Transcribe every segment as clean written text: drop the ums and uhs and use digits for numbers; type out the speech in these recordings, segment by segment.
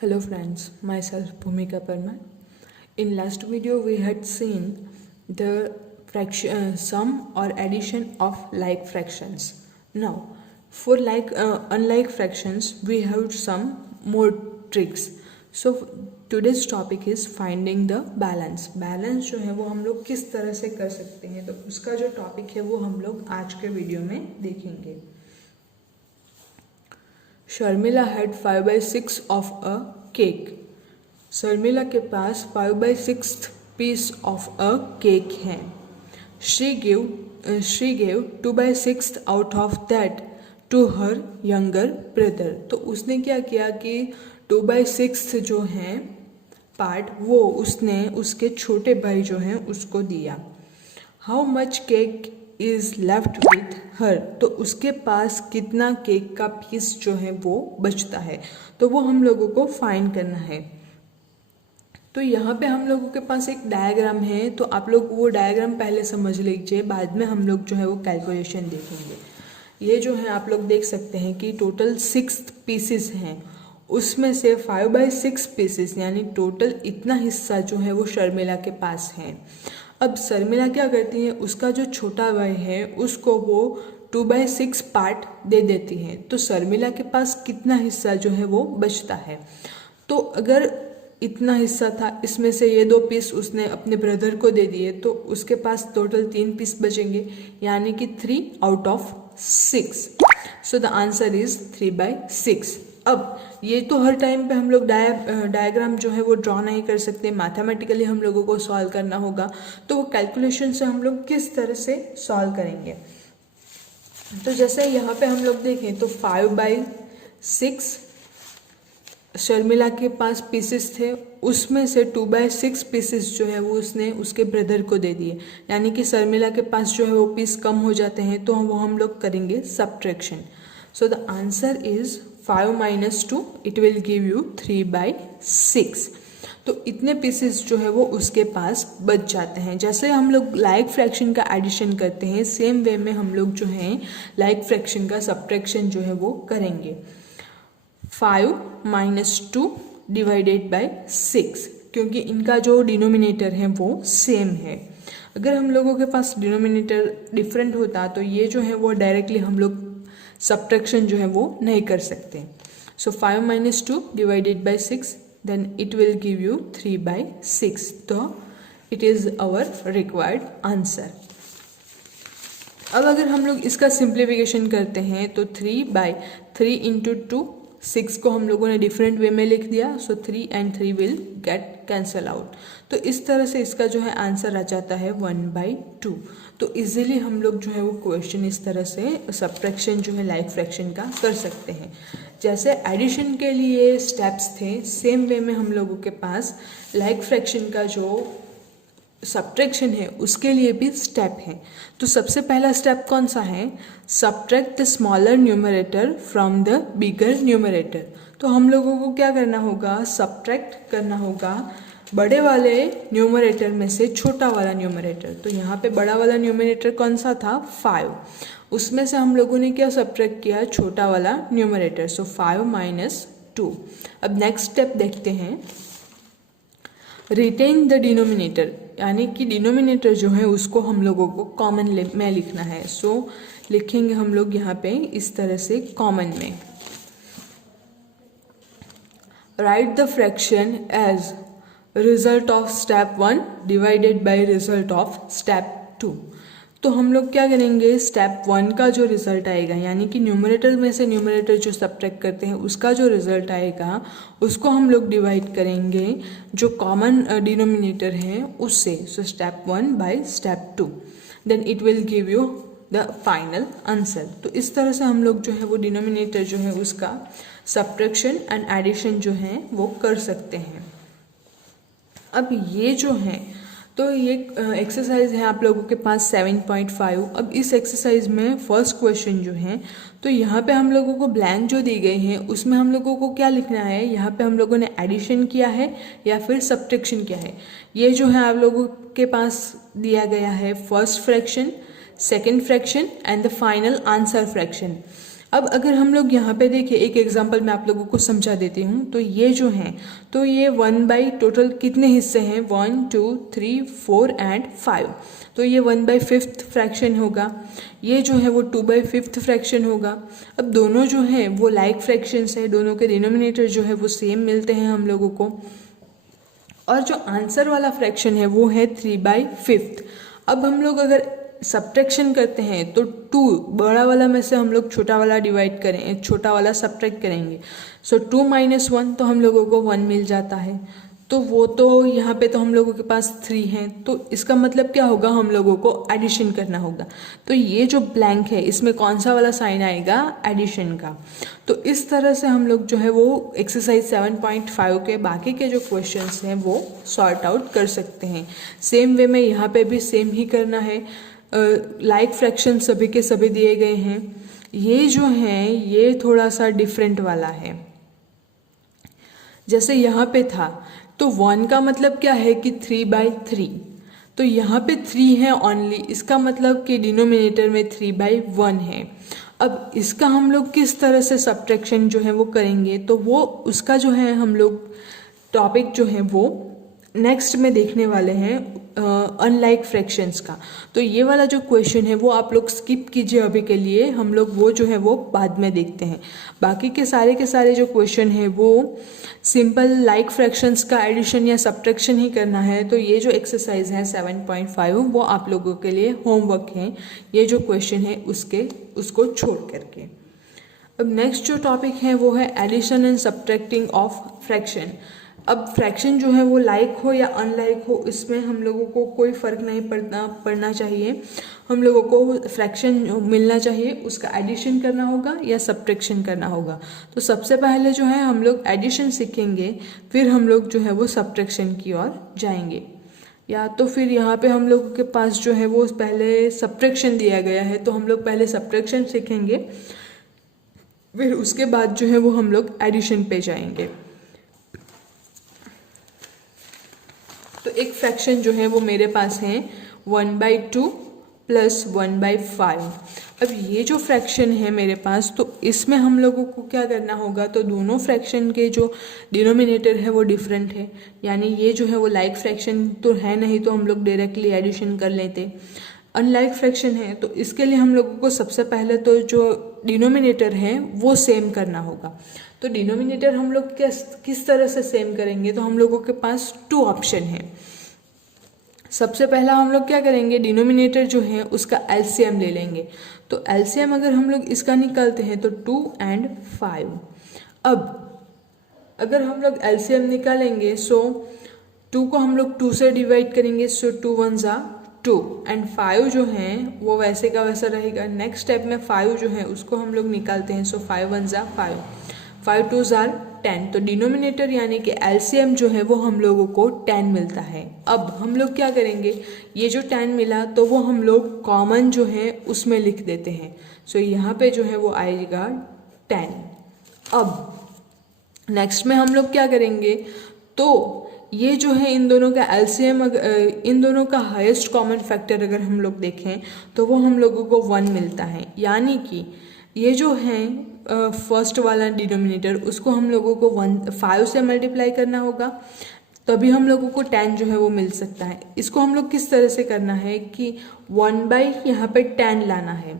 Hello friends, myself Bhumika Parmar. In last video we had seen the sum or addition of like fractions. Now for unlike fractions we have some more tricks. So today's topic is finding the balance. Balance जो है वो हम लोग किस तरह से कर सकते हैं, तो उसका जो टॉपिक है वो हम लोग आज के वीडियो में देखेंगे. Sharmila had 5/6 of a cake. Sharmila के पास 5/6 पीस ऑफ अ केक है. She gave 2/6 out of that to her younger brother. तो उसने क्या किया कि 2/6 जो है पार्ट वो उसने उसके छोटे भाई जो हैं उसको दिया. How much cake is left with her. तो उसके पास कितना केक का पीस जो है वो बचता है, तो वो हम लोगों को फाइंड करना है. तो यहाँ पे हम लोगों के पास एक डायग्राम है, तो आप लोग वो डायग्राम पहले समझ लीजिए, बाद में हम लोग जो है वो कैलकुलेशन देखेंगे. ये जो है आप लोग देख सकते हैं कि टोटल 6 पीसेस हैं, उसमें से 5/6 पीसेस यानी टोटल इतना हिस्सा जो है वो शर्मिला के पास है. अब शर्मिला क्या करती है, उसका जो छोटा भाई है उसको वो 2/6 पार्ट दे देती है. तो शर्मिला के पास कितना हिस्सा जो है वो बचता है. तो अगर इतना हिस्सा था, इसमें से ये 2 पीस उसने अपने ब्रदर को दे दिए, तो उसके पास टोटल 3 पीस बचेंगे, यानी कि 3 out of 6. So the answer is 3/6. अब ये तो हर टाइम पे हम लोग डायग्राम जो है वो ड्रॉ नहीं कर सकते, मैथमेटिकली हम लोगों को सॉल्व करना होगा. तो वो कैलकुलेशन से हम लोग किस तरह से सॉल्व करेंगे. तो जैसे यहाँ पे हम लोग देखें तो 5/6 शर्मिला के पास पीसेस थे, उसमें से 2/6 पीसेस जो है वो उसने उसके ब्रदर को दे दिए, यानी कि शर्मिला के पास जो है वो पीस कम हो जाते हैं, तो वो हम लोग करेंगे subtraction. So the answer is 5 - 2, it will give you 3/6. तो इतने पीसेस जो है वो उसके पास बच जाते हैं. जैसे हम लोग लाइक फ्रैक्शन का एडिशन करते हैं, सेम वे में हम लोग जो है लाइक फ्रैक्शन का सब्ट्रैक्शन जो है वो करेंगे. 5 - 2 डिवाइडेड बाय 6, क्योंकि इनका जो डिनोमिनेटर है वो सेम है. अगर हम लोगों के पास डिनोमिनेटर डिफरेंट होता तो ये जो है वो डायरेक्टली हम लोग सब्ट्रैक्शन जो है वो नहीं कर सकते. So 5 - 2 divided by 6, then it will give you 3/6. तो it is our required answer. अब अगर हम लोग इसका सिंप्लीफिकेशन करते हैं तो 3/3 इंटू 2, 6 को हम लोगों ने डिफरेंट वे में लिख दिया. सो 3 and 3 will get cancel out. तो इस तरह से इसका जो है आंसर आ जाता है 1/2. तो इजीली हम लोग जो है वो क्वेश्चन इस तरह से सब्ट्रैक्शन जो है लाइक फ्रैक्शन का कर सकते हैं. जैसे एडिशन के लिए स्टेप्स थे, सेम वे में हम लोगों के पास लाइक फ्रैक्शन का जो सब्ट्रैक्शन है उसके लिए भी स्टेप है. तो सबसे पहला स्टेप कौन सा है, subtract the smaller numerator from the bigger numerator. तो हम लोगों को क्या करना होगा, सब्ट्रैक्ट करना होगा बड़े वाले न्यूमरेटर में से छोटा वाला न्यूमरेटर. तो यहाँ पे बड़ा वाला न्यूमरेटर कौन सा था, 5. उसमें से हम लोगों ने क्या सब्ट्रैक्ट किया, छोटा वाला न्यूमरेटर. सो 5 - 2. अब नेक्स्ट स्टेप देखते हैं, रिटेन द डिनोमिनेटर, यानी कि डिनोमिनेटर जो है उसको हम लोगों को कॉमन में लिखना है. सो लिखेंगे हम लोग यहाँ पे इस तरह से कॉमन में, write the fraction as result of step 1 divided by result of step 2. तो हम लोग क्या करेंगे, स्टेप 1 का जो रिजल्ट आएगा, यानी कि न्यूमरेटर में से न्यूमरेटर जो सब्ट्रैक्ट करते हैं उसका जो रिजल्ट आएगा उसको हम लोग डिवाइड करेंगे जो कॉमन डिनोमिनेटर है उससे. So step 1 by step 2, then it will give you the final answer. तो इस तरह से हम लोग जो है वो डिनोमिनेटर जो है उसका सब्ट्रैक्शन एंड एडिशन जो है वो कर सकते हैं. अब ये जो है तो ये एक्सरसाइज है आप लोगों के पास 7.5. अब इस एक्सरसाइज में फर्स्ट क्वेश्चन जो है, तो यहाँ पे हम लोगों को ब्लैंक जो दी गई है उसमें हम लोगों को क्या लिखना है, यहाँ पे हम लोगों ने एडिशन किया है या फिर सब्ट्रैक्शन किया है. ये जो है आप लोगों के पास दिया गया है first fraction, second fraction and the final answer fraction. अब अगर हम लोग यहाँ पे देखिए, एक एग्जांपल मैं आप लोगों को समझा देती हूँ। तो ये जो है, तो ये 1/, टोटल कितने हिस्से हैं, 1 2 3 4 एंड 5। तो ये 1/5 फ्रैक्शन होगा। ये जो है वो 2/5 फ्रैक्शन होगा। अब दोनों जो हैं वो लाइक फ्रैक्शंस है, दोनों के डिनोमिनेटर जो है वो सेम मिलते हैं हम लोगों को। और जो आंसर वाला फ्रैक्शन है वो है 3/5। अब हम लोग अगर सब्ट्रैक्शन करते हैं तो 2 बड़ा वाला में से हम लोग छोटा वाला डिवाइड करें, छोटा वाला सब्ट्रैक्ट करेंगे। सो 2 - 1 तो हम लोगों को 1 मिल जाता है। तो वो तो यहाँ पे तो हम लोगों के पास 3 हैं, तो इसका मतलब क्या होगा, हम लोगों को एडिशन करना होगा। तो ये जो ब्लैंक है इसमें कौन सा वाला साइन आएगा, एडिशन का। तो इस तरह से हम लोग जो है वो एक्सरसाइज 7.5 के बाकी के जो क्वेश्चंस हैं वो सॉर्ट आउट कर सकते हैं। सेम वे में यहाँ पे भी सेम ही करना है। लाइक फ्रैक्शन सभी के सभी दिए गए हैं। ये जो है ये थोड़ा सा डिफरेंट वाला है। जैसे यहाँ पे था तो 1 का मतलब क्या है कि 3/3, तो यहाँ पे 3 है ओनली, इसका मतलब कि डिनोमिनेटर में 3/1 है। अब इसका हम लोग किस तरह से सब्ट्रैक्शन जो है वो करेंगे, तो वो उसका जो है हम लोग टॉपिक जो है वो नेक्स्ट में देखने वाले हैं, अनलाइक फ्रैक्शंस का। तो ये वाला जो क्वेश्चन है वो आप लोग स्किप कीजिए अभी के लिए, हम लोग वो जो है वो बाद में देखते हैं। बाकी के सारे जो क्वेश्चन है वो सिंपल लाइक फ्रैक्शंस का एडिशन या सब्ट्रैक्शन ही करना है। तो ये जो एक्सरसाइज है 7.5 वो आप लोगों के लिए होमवर्क है, ये जो क्वेश्चन है उसको छोड़ करके। अब नेक्स्ट जो टॉपिक है वो है addition and subtracting of fraction. अब फ्रैक्शन जो है वो लाइक हो या अनलाइक हो, इसमें हम लोगों को कोई फ़र्क नहीं पड़ना चाहिए। हम लोगों को फ्रैक्शन मिलना चाहिए, उसका एडिशन करना होगा या सब्ट्रैक्शन करना होगा। तो सबसे पहले जो है हम लोग एडिशन सीखेंगे, फिर हम लोग जो है वो सब्ट्रैक्शन की ओर जाएंगे। या तो फिर यहाँ पे हम लोगों के पास जो है वो पहले सब्ट्रैक्शन दिया गया है, तो हम लोग पहले सब्ट्रैक्शन सीखेंगे, फिर उसके बाद जो है वो हम लोग एडिशन पे जाएंगे। तो एक फ्रैक्शन जो है वो मेरे पास है 1/2 + 1/5। अब ये जो फ्रैक्शन है मेरे पास, तो इसमें हम लोगों को क्या करना होगा, तो दोनों फ्रैक्शन के जो डिनोमिनेटर है वो डिफरेंट है, यानी ये जो है वो लाइक फ्रैक्शन तो है नहीं, तो हम लोग डायरेक्टली एडिशन कर लेते। अनलाइक फ्रैक्शन है तो इसके लिए हम लोगों को सबसे पहले तो जो डिनोमिनेटर है वो सेम करना होगा। तो डिनोमिनेटर हम लोग किस तरह से सेम करेंगे, तो हम लोगों के पास 2 ऑप्शन है। सबसे पहला हम लोग क्या करेंगे, डिनोमिनेटर जो है उसका एलसीएम ले लेंगे। तो एलसीएम अगर हम लोग इसका निकालते हैं तो 2 और 5। अब अगर हम लोग एलसीएम निकालेंगे, सो 2 को हम लोग 2 से डिवाइड करेंगे, सो 2 × 1 = 2 एंड 5 जो है वो वैसे का वैसा रहेगा। नेक्स्ट स्टेप में 5 जो है उसको हम लोग निकालते हैं, सो 5 × 1 = 5, 5 × 2 = 10। तो डिनोमिनेटर यानी कि एलसीएम जो है वो हम लोगों को 10 मिलता है। अब हम लोग क्या करेंगे, ये जो 10 मिला तो वो हम लोग कॉमन जो है उसमें लिख देते हैं। सो यहाँ पे जो है वो आएगा 10। अब नेक्स्ट में हम लोग क्या करेंगे, तो ये जो है इन दोनों का एलसीएम, इन दोनों का हाईएस्ट कॉमन फैक्टर अगर हम लोग देखें तो वो हम लोगों को 1 मिलता है। यानी कि ये जो है फर्स्ट वाला डिनोमिनेटर उसको हम लोगों को 5 से मल्टीप्लाई करना होगा, तभी हम लोगों को 10 जो है वो मिल सकता है। इसको हम लोग किस तरह से करना है कि 1/ यहाँ पे 10 लाना है।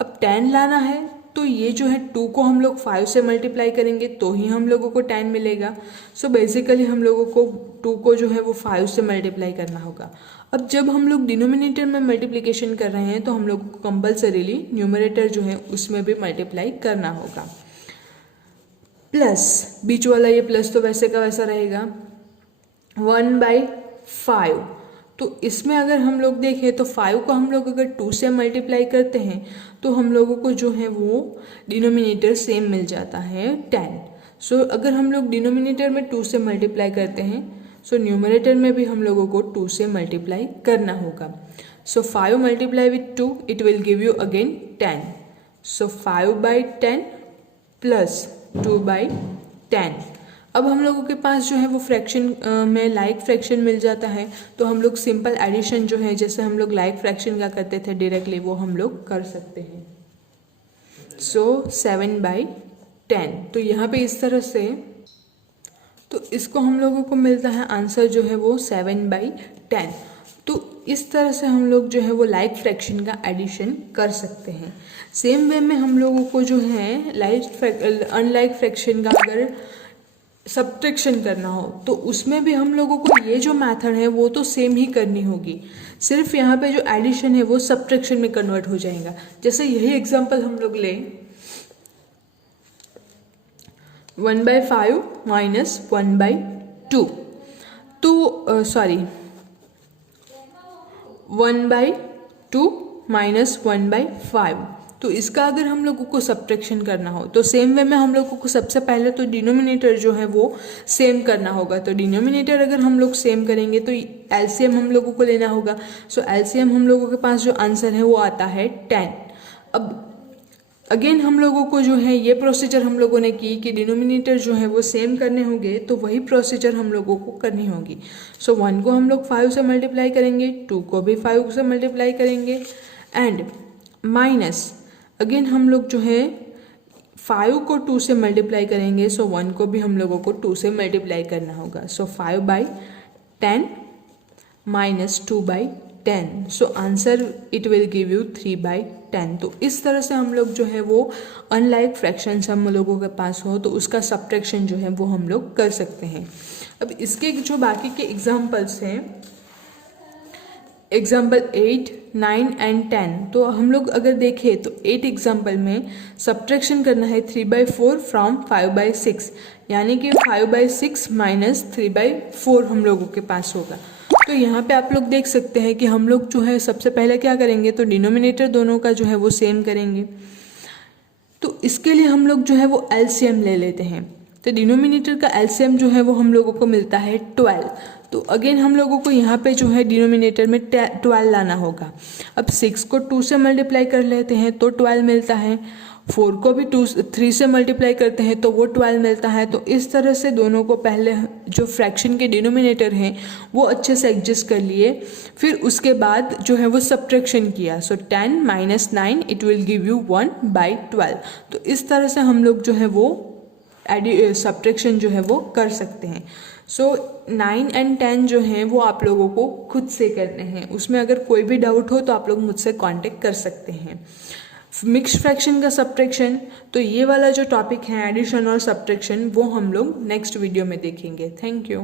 अब 10 लाना है तो ये जो है 2 को हम लोग 5 से मल्टीप्लाई करेंगे तो ही हम लोगों को 10 मिलेगा। सो बेसिकली हम लोगों को 2 को जो है वो 5 से मल्टीप्लाई करना होगा। अब जब हम लोग डिनोमिनेटर में मल्टीप्लिकेशन कर रहे हैं तो हम लोग को कंपल्सरीली न्यूमरेटर जो है उसमें भी मल्टीप्लाई करना होगा। प्लस बीच वाला ये प्लस तो वैसे का वैसा रहेगा 1/5। तो इसमें अगर हम लोग देखें तो 5 को हम लोग अगर 2 से मल्टीप्लाई करते हैं तो हम लोगों को जो है वो डिनोमिनेटर सेम मिल जाता है 10। सो अगर हम लोग डिनोमिनेटर में 2 से मल्टीप्लाई करते हैं, सो न्यूमरेटर में भी हम लोगों को 2 से मल्टीप्लाई करना होगा। सो 5 × 2 it will give you again 10। सो 5/10 + 2/10। अब हम लोगों के पास जो है वो फ्रैक्शन में लाइक फ्रैक्शन मिल जाता है, तो हम लोग सिंपल एडिशन जो है जैसे हम लोग लाइक फ्रैक्शन का करते थे डायरेक्टली वो हम लोग कर सकते हैं। सो 7/10। तो यहाँ पे इस तरह से, तो इसको हम लोगों को मिलता है आंसर जो है वो 7/10। तो इस तरह से हम लोग जो है वो लाइक फ्रैक्शन का एडिशन कर सकते हैं। सेम वे में हम लोगों को जो है अनलाइक फ्रैक्शन का अगर सब्ट्रैक्शन करना हो तो उसमें भी हम लोगों को ये जो मेथड है वो तो सेम ही करनी होगी, सिर्फ यहाँ पे जो एडिशन है वो सब्ट्रैक्शन में कन्वर्ट हो जाएगा। जैसे यही एग्जांपल हम लोग लें, 1/5 माइनस 1/2, तो सॉरी 1/2 माइनस 1/5। तो इसका अगर हम लोगों को सब्ट्रैक्शन करना हो तो सेम वे में हम लोगों को सबसे पहले तो डिनोमिनेटर जो है वो सेम करना होगा। तो डिनोमिनेटर अगर हम लोग सेम करेंगे तो एलसीएम हम लोगों को लेना होगा। सो एलसीएम हम लोगों के पास जो आंसर है वो आता है 10। अब अगेन हम लोगों को जो है ये प्रोसीजर हम लोगों ने की कि डिनोमिनेटर जो है वो सेम करने होंगे, तो वही प्रोसीजर हम लोगों को करनी होगी। सो 1 को हम लोग 5 से मल्टीप्लाई करेंगे, 2 को भी 5 से मल्टीप्लाई करेंगे, एंड माइनस अगेन हम लोग जो है 5 को 2 से मल्टीप्लाई करेंगे। सो 1 को भी हम लोगों को 2 से मल्टीप्लाई करना होगा। सो 5/10 minus 2/10, so answer it will give you 3/10। तो इस तरह से हम लोग जो है वो अनलाइक फ्रैक्शंस हम लोगों के पास हो तो उसका सब्ट्रैक्शन जो है वो हम लोग कर सकते हैं। अब इसके जो बाकी के एग्जाम्पल्स हैं, एग्जाम्पल 8, 9 एंड 10, तो हम लोग अगर देखें तो 8 एग्जाम्पल में सब्ट्रैक्शन करना है 3/4 फ्रॉम 5/6, यानी कि 5/6 माइनस 3/4 हम लोगों के पास होगा। तो यहाँ पे आप लोग देख सकते हैं कि हम लोग जो है सबसे पहले क्या करेंगे, तो डिनोमिनेटर दोनों का जो है वो सेम करेंगे। तो इसके लिए हम लोग जो है वो एलसीएम ले लेते हैं। तो डिनोमिनेटर का एलसीएम जो है वो हम लोगों को मिलता है 12। तो अगेन हम लोगों को यहाँ पे जो है डिनोमिनेटर में 12 लाना होगा। अब 6 को 2 से मल्टीप्लाई कर लेते हैं तो 12 मिलता है, 4 को भी 3 से मल्टीप्लाई करते हैं तो वो 12 मिलता है। तो इस तरह से दोनों को पहले जो फ्रैक्शन के डिनोमिनेटर हैं वो अच्छे से एडजस्ट कर लिए, फिर उसके बाद जो है वो सब्ट्रैक्शन किया। सो 10 minus 9 it will give you 1/12। तो इस तरह से हम लोग जो है वो सब्ट्रैक्शन जो है वो कर सकते हैं। सो 9 एंड 10 जो हैं वो आप लोगों को खुद से करने हैं। उसमें अगर कोई भी डाउट हो तो आप लोग मुझसे कांटेक्ट कर सकते हैं। मिक्स्ड फ्रैक्शन का सब्ट्रैक्शन, तो ये वाला जो टॉपिक है एडिशन और सब्ट्रैक्शन, वो हम लोग नेक्स्ट वीडियो में देखेंगे। Thank you.